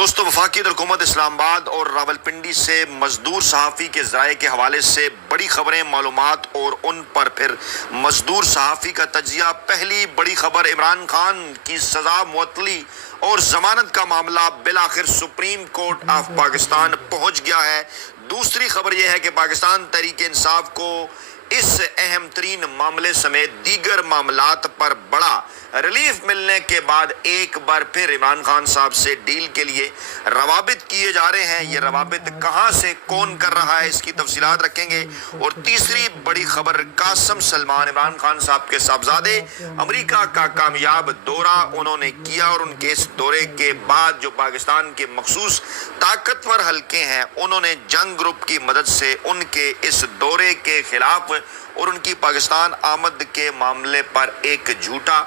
دوستو وفاقی حکومت اسلام آباد اور راولپنڈی سے مزدور صحافی کے ذرائع کے حوالے سے بڑی خبریں، معلومات اور ان پر پھر مزدور صحافی کا تجزیہ۔ پہلی بڑی خبر، عمران خان کی سزا معطلی اور ضمانت کا معاملہ بالآخر سپریم کورٹ آف پاکستان پہنچ گیا ہے۔ دوسری خبر یہ ہے کہ پاکستان تحریک انصاف کو اس اہم ترین معاملے سمیت دیگر معاملات پر بڑا ریلیف ملنے کے بعد ایک بار پھر عمران خان صاحب سے ڈیل کے لیے روابط کیے جا رہے ہیں۔ یہ روابط کہاں سے کون کر رہا ہے، اس کی تفصیلات رکھیں گے۔ اور تیسری بڑی خبر، قاسم سلمان عمران خان صاحب کے صاحبزادے، امریکہ کا کامیاب دورہ انہوں نے کیا اور ان کے اس دورے کے بعد جو پاکستان کے مخصوص طاقتور حلقے ہیں انہوں نے جنگ گروپ کی مدد سے ان کے اس دورے کے خلاف اور ان کی پاکستان آمد کے معاملے پر ایک جھوٹا،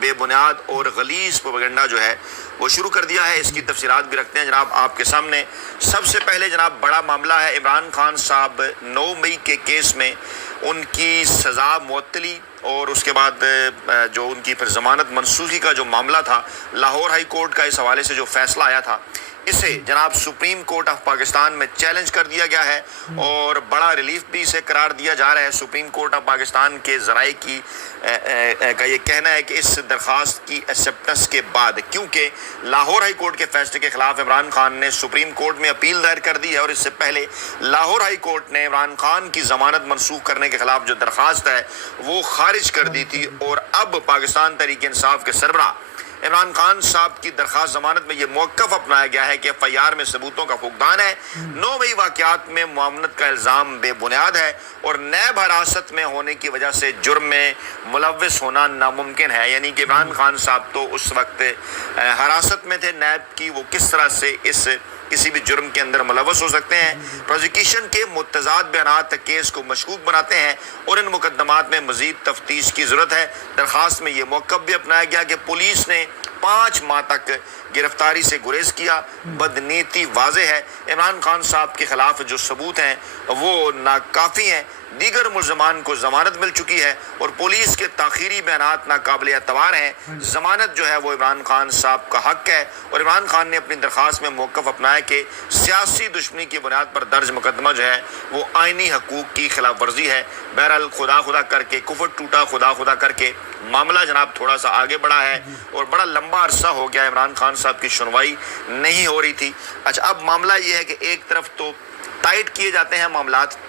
بے بنیاد اور غلیظ پروپیگنڈا جو ہے وہ شروع کر دیا ہے۔ اس کی تفصیلات بھی رکھتے ہیں جناب آپ کے سامنے۔ سب سے پہلے جناب بڑا معاملہ ہے عمران خان صاحب 9 مئی کے کیس میں ان کی سزا معطلی اور اس کے بعد جو ان کی پھر ضمانت منسوخی کا جو معاملہ تھا، لاہور ہائی کورٹ کا اس حوالے سے جو فیصلہ آیا تھا، اسے جناب سپریم کورٹ آف پاکستان میں چیلنج کر دیا گیا ہے اور بڑا ریلیف بھی اسے قرار دیا جا رہا ہے۔ سپریم کورٹ آف پاکستان کے ذرائع کا یہ کہنا ہے کہ اس درخواست کی ایکسیپٹنس کے بعد، کیونکہ لاہور ہائی کورٹ کے فیصلے کے خلاف عمران خان نے سپریم کورٹ میں اپیل دائر کر دی ہے اور اس سے پہلے لاہور ہائی کورٹ نے عمران خان کی ضمانت منسوخ کرنے کے خلاف جو درخواست ہے وہ خارج کر دی تھی، اور اب پاکستان تحریک انصاف کے سربراہ عمران خان صاحب کی درخواست ضمانت میں یہ موقف اپنایا گیا ہے کہ ایف آئی آر میں ثبوتوں کا فقدان ہے، 9 مئی واقعات میں معاونت کا الزام بے بنیاد ہے اور نیب حراست میں ہونے کی وجہ سے جرم میں ملوث ہونا ناممکن ہے۔ یعنی کہ عمران خان صاحب تو اس وقت حراست میں تھے نیب کی، وہ کس طرح سے اس کسی بھی جرم کے اندر ملوث ہو سکتے ہیں۔ پروزیکیوشن کے متضاد بیانات کیس کو مشکوک بناتے ہیں اور ان مقدمات میں مزید تفتیش کی ضرورت ہے۔ درخواست میں یہ موقف بھی اپنایا گیا کہ پولیس نے 5 ماہ تک گرفتاری سے گریز کیا، بدنیتی واضح ہے، عمران خان صاحب کے خلاف جو ثبوت ہیں وہ ناکافی ہیں، دیگر ملزمان کو ضمانت مل چکی ہے اور پولیس کے تاخیری بیانات ناقابل اعتبار ہیں۔ ضمانت جو ہے وہ عمران خان صاحب کا حق ہے اور عمران خان نے اپنی درخواست میں موقف اپنایا کہ سیاسی دشمنی کی بنیاد پر درج مقدمہ جو ہے وہ آئینی حقوق کی خلاف ورزی ہے۔ بہرحال خدا کر کے کفر ٹوٹا، خدا کر کے معاملہ جناب تھوڑا سا آگے بڑھا ہے اور بڑا لمبا عرصہ ہو گیا عمران خان صاحب کی سنوائی نہیں ہو رہی تھی۔ اچھا، اب معاملہ یہ ہے کہ ایک طرف تو ٹائٹ کیے جاتے ہیں معاملات،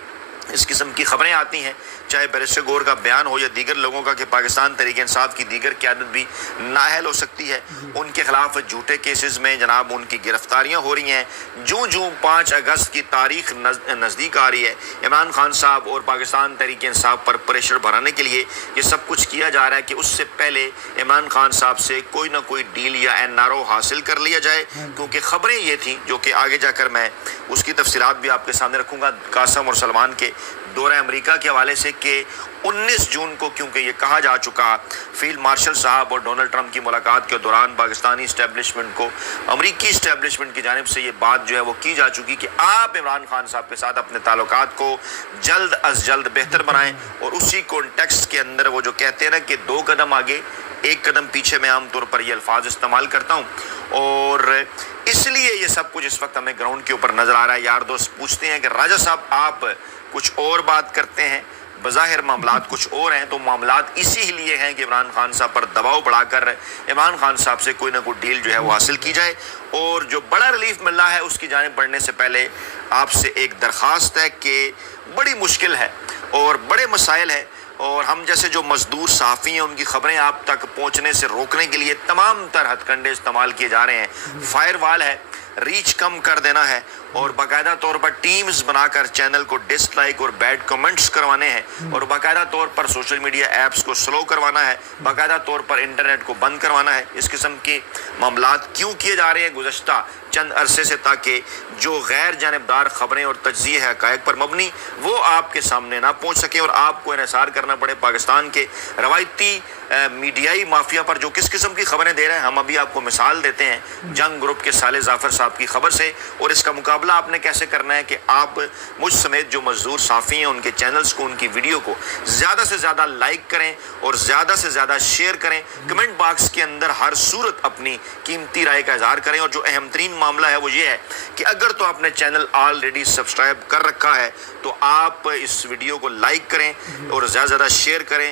اس قسم کی خبریں آتی ہیں چاہے بیرسٹر گور کا بیان ہو یا دیگر لوگوں کا کہ پاکستان تحریک انصاف کی دیگر قیادت بھی نااہل ہو سکتی ہے، ان کے خلاف جھوٹے کیسز میں جناب ان کی گرفتاریاں ہو رہی ہیں۔ جوں 5 اگست کی تاریخ نزدیک آ رہی ہے، عمران خان صاحب اور پاکستان تحریک انصاف پر پریشر بڑھانے کے لیے یہ سب کچھ کیا جا رہا ہے کہ اس سے پہلے عمران خان صاحب سے کوئی نہ کوئی ڈیل یا این آر او حاصل کر لیا جائے، کیونکہ خبریں یہ تھیں جو کہ آگے جا کر میں اس کی تفصیلات بھی آپ کے سامنے رکھوں گا، قاسم اور سلمان کے دورہ امریکہ کے حوالے سے کہ 19 جون کو، کیونکہ یہ کہا جا چکا فیلڈ مارشل صاحب اور ڈونلڈ ٹرمپ کی ملاقات کے دوران پاکستانی اسٹیبلشمنٹ کو، امریکی اسٹیبلشمنٹ کی جانب سے یہ بات جو ہے وہ کی جا چکی کہ آپ عمران خان صاحب کے ساتھ اپنے تعلقات کو جلد از جلد بہتر بنائیں، اور اسی کانٹیکسٹ کے اندر وہ جو کہتے ہیں نا کہ 2 قدم آگے 1 قدم پیچھے، میں عام طور پر یہ الفاظ استعمال کرتا ہوں، اور اس لیے یہ سب کچھ اس وقت ہمیں گراؤنڈ کے اوپر نظر آ رہا ہے۔ یار دوست پوچھتے ہیں کہ راجہ صاحب آپ کچھ اور بات کرتے ہیں، بظاہر معاملات کچھ اور ہیں، تو معاملات اسی لیے ہیں کہ عمران خان صاحب پر دباؤ بڑھا کر عمران خان صاحب سے کوئی نہ کوئی ڈیل جو ہے وہ حاصل کی جائے، اور جو بڑا ریلیف مل رہا ہے اس کی جانب بڑھنے سے پہلے آپ سے ایک درخواست ہے کہ بڑی مشکل ہے اور بڑے مسائل ہیں، اور ہم جیسے جو مزدور صحافی ہیں ان کی خبریں آپ تک پہنچنے سے روکنے کے لیے تمام تر ہتھ کنڈے استعمال کیے جا رہے ہیں۔ فائر وال ہے، ریچ کم کر دینا ہے، اور باقاعدہ طور پر ٹیمز بنا کر چینل کو ڈس لائک اور بیڈ کمنٹس کروانے ہیں، اور باقاعدہ طور پر سوشل میڈیا ایپس کو سلو کروانا ہے، باقاعدہ طور پر انٹرنیٹ کو بند کروانا ہے۔ اس قسم کے معاملات کیوں کیے جا رہے ہیں گزشتہ چند عرصے سے؟ تاکہ جو غیر جانبدار خبریں اور تجزیے حقائق پر مبنی وہ آپ کے سامنے نہ پہنچ سکیں اور آپ کو انحصار کرنا پڑے پاکستان کے روایتی میڈیائی مافیا پر جو کس قسم کی خبریں دے رہے ہیں۔ ہم ابھی آپ کو مثال دیتے ہیں، جنگ گروپ کے صالح ظافر صاحب صاحب کی خبر سے، اور اس کا مقابلہ آپ نے کیسے کرنا ہے کہ آپ مجھ سمیت جو مزدور صحافی ہیں ان کے چینلز کو، ان کی ویڈیو کو زیادہ سے زیادہ لائک کریں اور زیادہ سے زیادہ شیئر کریں، کمنٹ باکس کے اندر ہر صورت اپنی قیمتی رائے کا اظہار کریں، اور جو اہم ترین معاملہ ہے وہ یہ ہے کہ اگر تو آپ نے چینل آلریڈی سبسکرائب کر رکھا ہے تو آپ اس ویڈیو کو لائک کریں اور زیادہ سے زیادہ شیئر کریں،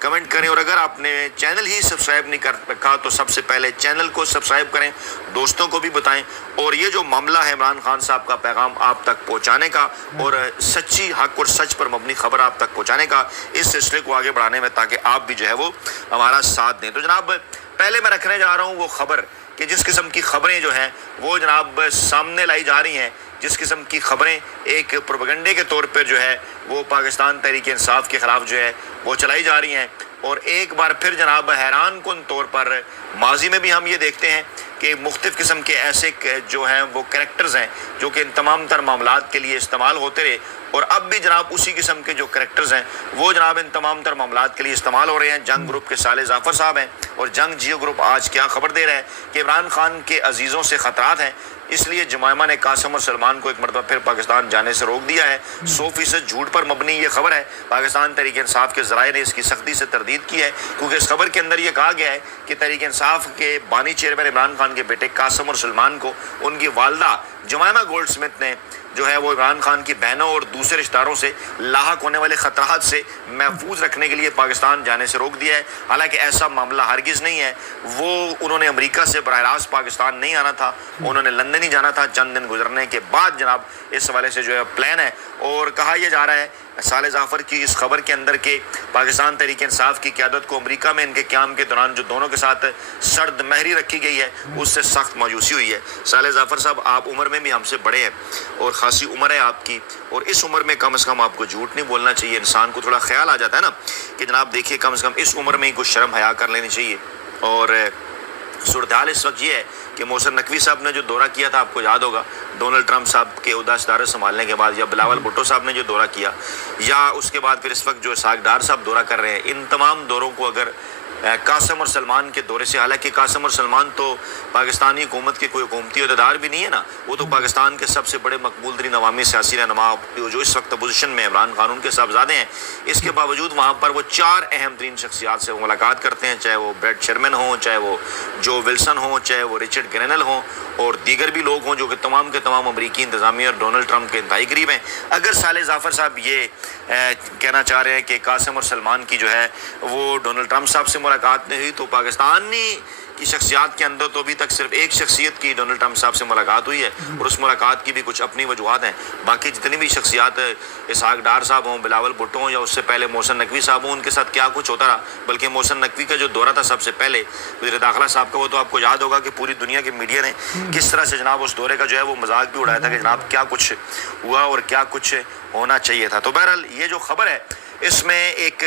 کمنٹ کریں، اور اگر آپ نے چینل ہی سبسکرائب نہیں کر رکھا تو سب سے پہلے چینل کو سبسکرائب کریں، دوستوں کو بھی بتائیں، اور یہ جو معاملہ ہے عمران خان صاحب کا پیغام آپ تک پہنچانے کا اور سچی حق اور سچ پر مبنی خبر آپ تک پہنچانے کا، اس سلسلے کو آگے بڑھانے میں تاکہ آپ بھی جو ہے وہ ہمارا ساتھ دیں۔ تو جناب پہلے میں رکھنے جا رہا ہوں وہ خبر کہ جس قسم کی خبریں جو ہیں وہ جناب سامنے لائی جا رہی ہیں، جس قسم کی خبریں ایک پروپیگنڈے کے طور پر جو ہے وہ پاکستان تحریک انصاف کے خلاف جو ہے وہ چلائی جا رہی ہیں، اور ایک بار پھر جناب حیران کن طور پر ماضی میں بھی ہم یہ دیکھتے ہیں کہ مختلف قسم کے ایسے جو ہیں وہ کریکٹرز ہیں جو کہ ان تمام تر معاملات کے لیے استعمال ہوتے رہے، اور اب بھی جناب اسی قسم کے جو کریکٹرز ہیں وہ جناب ان تمام تر معاملات کے لیے استعمال ہو رہے ہیں۔ جنگ گروپ کے صالح ظفر صاحب ہیں، اور جنگ جیو گروپ آج کیا خبر دے رہا ہے کہ عمران خان کے عزیزوں سے خطرات ہیں، اس لیے جمائمہ نے قاسم اور سلمان کو ایک مرتبہ پھر پاکستان جانے سے روک دیا ہے۔ 100% جھوٹ پر مبنی یہ خبر ہے، پاکستان تحریک انصاف کے ذرائع نے اس کی سختی سے تردید کی ہے، کیونکہ اس خبر کے اندر یہ کہا گیا ہے کہ تحریک انصاف کے بانی چیئرمین عمران خان کے بیٹے قاسم اور سلمان کو ان کی والدہ جمائمہ گولڈ سمتھ نے جو ہے وہ عمران خان کی بہنوں اور دوسرے رشتہ داروں سے لاحق ہونے والے خطرات سے محفوظ رکھنے کے لیے پاکستان جانے سے روک دیا ہے۔ حالانکہ ایسا معاملہ ہرگز نہیں ہے، وہ انہوں نے امریکہ سے براہ راست پاکستان نہیں آنا تھا، انہوں نے لندن ہی جانا تھا۔ چند دن گزرنے کے بعد جناب اس حوالے سے جو ہے پلان ہے، اور کہا یہ جا رہا ہے صالح ظفر کی اس خبر کے اندر کہ پاکستان تحریک انصاف کی قیادت کو امریکہ میں ان کے قیام کے دوران جو دونوں کے ساتھ سرد مہری رکھی گئی ہے اس سے سخت مایوسی ہوئی ہے۔ صالح ظفر صاحب آپ عمر میں بھی ہم سے بڑے ہیں اور خاصی عمر ہے آپ کی، اور اس عمر میں کم از کم آپ کو جھوٹ نہیں بولنا چاہیے۔ انسان کو تھوڑا خیال آ جاتا ہے نا کہ جناب دیکھیے کم از کم اس عمر میں ہی کچھ شرم حیا کر لینی چاہیے۔ اور صورتحال اس وقت یہ ہے کہ محسن نقوی صاحب نے جو دورہ کیا تھا آپ کو یاد ہوگا ڈونلڈ ٹرمپ صاحب کے عہدہ صدارت سنبھالنے کے بعد، یا بلاول بھٹو صاحب نے جو دورہ کیا، یا اس کے بعد پھر اس وقت جو اسحاق ڈار صاحب دورہ کر رہے ہیں، ان تمام دوروں کو اگر قاسم اور سلمان کے دورے سے، حالانکہ قاسم اور سلمان تو پاکستانی حکومت کے کوئی حکومتی عہدیدار بھی نہیں ہے نا، وہ تو پاکستان کے سب سے بڑے مقبول ترین عوامی سیاسی رہنما جو اس وقت اپوزیشن میں عمران خان ان کے صاحبزادے ہیں، اس کے باوجود وہاں پر وہ 4 اہم ترین شخصیات سے ملاقات کرتے ہیں، چاہے وہ بریڈ شرمن ہوں، چاہے وہ جو ولسن ہوں، چاہے وہ رچرڈ گرینل ہوں، اور دیگر بھی لوگ ہوں جو کہ تمام کے تمام امریکی انتظامیہ اور ڈونلڈ ٹرمپ کے انتہائی قریب ہیں۔ اگر صالح ظفر صاحب یہ کہنا چاہ رہے ہیں کہ قاسم اور سلمان کی جو ہے وہ ڈونلڈ ٹرمپ صاحب سے ملاقات نہیں ہوئی، تو پاکستانی کی شخصیات کے اندر تو ابھی تک صرف ایک شخصیت کی ڈونلڈ ٹرمپ صاحب سے ملاقات ہوئی ہے، اور اس ملاقات کی بھی کچھ اپنی وجوہات ہیں۔ باقی جتنی بھی شخصیات اسحاق ڈار صاحب ہوں، بلاول بھٹو ہوں، یا اس سے پہلے محسن نقوی صاحب ہوں، ان کے ساتھ کیا کچھ ہوتا رہا۔ بلکہ محسن نقوی کا جو دورہ تھا سب سے پہلے وزیر داخلہ صاحب کا، وہ تو آپ کو یاد ہوگا کہ پوری دنیا کی میڈیا نے کس طرح سے جناب اس دورے کا جو ہے وہ مذاق بھی اڑایا تھا کہ جناب کیا کچھ ہوا اور کیا کچھ ہونا چاہیے تھا۔ تو بہرحال یہ جو خبر ہے اس میں ایک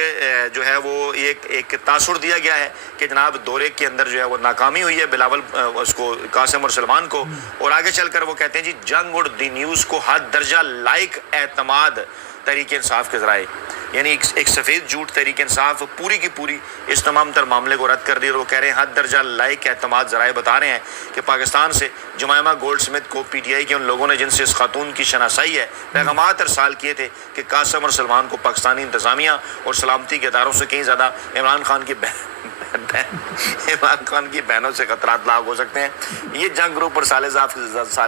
جو ہے وہ ایک تاثر دیا گیا ہے کہ جناب دورے کے اندر جو ہے وہ ناکامی ہوئی ہے بلاول اس کو قاسم اور سلمان کو، اور آگے چل کر وہ کہتے ہیں جی جنگ اور دی نیوز کو حد درجہ لائق اعتماد تحریک انصاف کے ذرائع، یعنی ایک سفید جھوٹ تحریک انصاف پوری کی پوری اس تمام تر معاملے کو رد کر دی، اور وہ کہہ رہے ہیں حد درجہ لائق اعتماد ذرائع بتا رہے ہیں کہ پاکستان سے جمائمہ گولڈ سمتھ کو پی ٹی آئی کے ان لوگوں نے جن سے اس خاتون کی شناسائی ہے پیغامات ارسال کیے تھے کہ قاسم اور سلمان کو پاکستانی انتظامیہ اور سلامتی کے اداروں سے کہیں زیادہ عمران خان کی بہنوں سے خطرات لاحق ہو سکتے ہیں۔ یہ جنگ گروپ پر صالح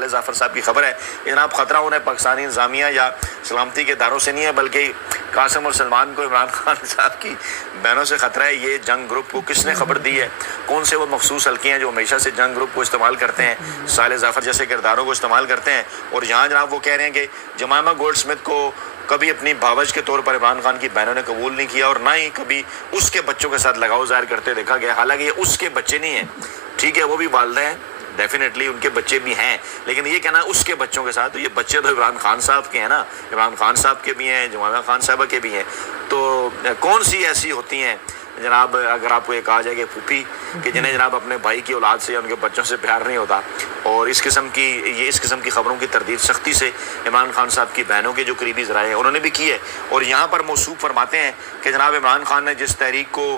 ظفر صاحب کی خبر ہے جناب، خطرہ انہیں پاکستانی انتظامیہ یا سلامتی کے اداروں سے نہیں ہے، بلکہ قاسم اور سلمان کو عمران خان صاحب کی بہنوں سے خطرہ ہے۔ یہ جنگ گروپ کو کس نے خبر دی ہے؟ کون سے وہ مخصوص حلقے ہیں جو ہمیشہ سے جنگ گروپ کو استعمال کرتے ہیں، صالح ظفر جیسے کرداروں کو استعمال کرتے ہیں؟ اور یہاں جناب وہ کہہ رہے ہیں کہ جمائمہ گولڈ سمتھ کو کبھی اپنی بھاوج کے طور پر عمران خان کی بہنوں نے قبول نہیں کیا، اور نہ ہی کبھی اس کے بچوں کے ساتھ لگاؤ ظاہر کرتے دیکھا گیا۔ حالانکہ یہ اس کے بچے نہیں ہیں، ٹھیک ہے، وہ بھی والدہ ہیں، ڈیفینیٹلی ان کے بچے بھی ہیں، لیکن یہ کہنا اس کے بچوں کے ساتھ، تو یہ بچے تو عمران خان صاحب کے ہیں نا، عمران خان صاحب کے بھی ہیں، جمائمہ خان صاحبہ کے بھی ہیں۔ تو کون سی ایسی ہوتی ہیں جناب، اگر آپ کو یہ کہا جائے کہ پھوپھی کہ جنہیں جناب اپنے بھائی کی اولاد سے یا ان کے بچوں سے پیار نہیں ہوتا، اور اس قسم کی خبروں کی تردید سختی سے عمران خان صاحب کی بہنوں کے جو قریبی ذرائع ہیں انہوں نے بھی کی ہے۔ اور یہاں پر موصوف فرماتے ہیں کہ جناب عمران خان نے جس تحریک کو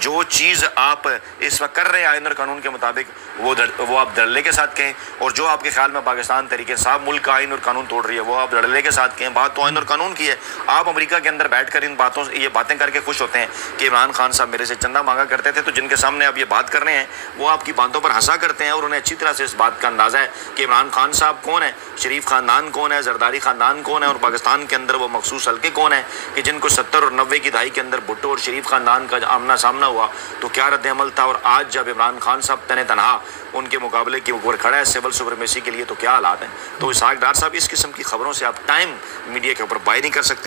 جو چیز آپ اس وقت کر رہے ہیں آئین اور قانون کے مطابق وہ آپ دھڑلے کے ساتھ کہیں, اور جو آپ کے خیال میں پاکستان تحریک انصاف ملک کا آئین اور قانون توڑ رہی ہے وہ آپ دھڑلے کے ساتھ کہیں. بات تو آئین اور قانون کی ہے. آپ امریکہ کے اندر بیٹھ کر ان باتوں سے یہ باتیں کر کے خوش ہوتے ہیں کہ عمران خان صاحب میرے سے چندہ مانگا کرتے تھے, تو جن کے سامنے آپ یہ بات کر رہے ہیں وہ آپ کی باتوں پر ہنسا کرتے ہیں, اور انہیں اچھی طرح سے اس بات کا اندازہ ہے کہ عمران خان صاحب کون ہے, شریف خاندان کون ہے, زرداری خاندان کون ہے, اور پاکستان کے اندر وہ مخصوص حلقے کون ہیں کہ جن کو 70 اور 90 کی دہائی کے اندر بھٹو اور شریف خاندان کا آمنا سامنا ہوا تو کیا رد عمل تھا, اور آج جب عمران خان صاحب تنہا ان کے مقابلے کے اوپر کھڑا ہے سول سپریمیسی کے لیے تو کیا حالات ہیں. تو اسحاق ڈار صاحب اس قسم کی خبروں سے آپ ٹائم میڈیا کے اوپر بائی نہیں کر سکتے.